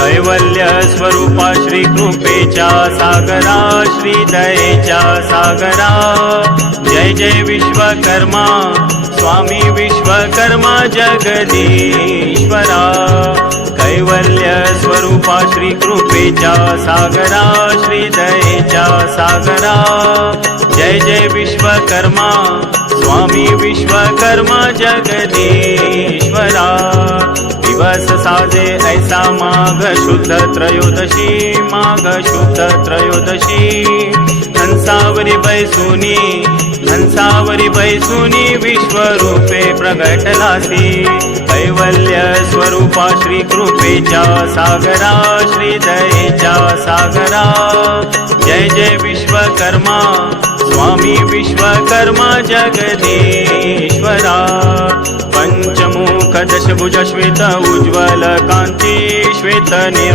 कैवल्य स्वरूपा श्री कृपेच्या सागरा श्री दयेच्या सागरा. जय जय विश्वकर्मा स्वामी विश्वकर्मा जगदीश्वरा. कैवल्य स्वरूपा श्री कृपेच्या सागरा श्री दयेच्या सागरा. जय जय विश्वकर्मा स्वामी विश्वकर्मा जगदीश साजे ऐसा माघ शुद्ध त्रयोदशी माघ शुद्ध त्रयोदशी। हंसावरी बैसुनी हंसावरी बैसुनी विश्वरूपे प्रगटलासी। कैवल्य स्वरूपा श्री कृपेच्या सागरा श्रीदयेच्या सागरा। जय जय विश्वकर्मा स्वामी विश्वकर्मा जगदीश्वरा। पंचमुख दशभुज श्वेत उज्ज्वल कांती श्वेत निर्मल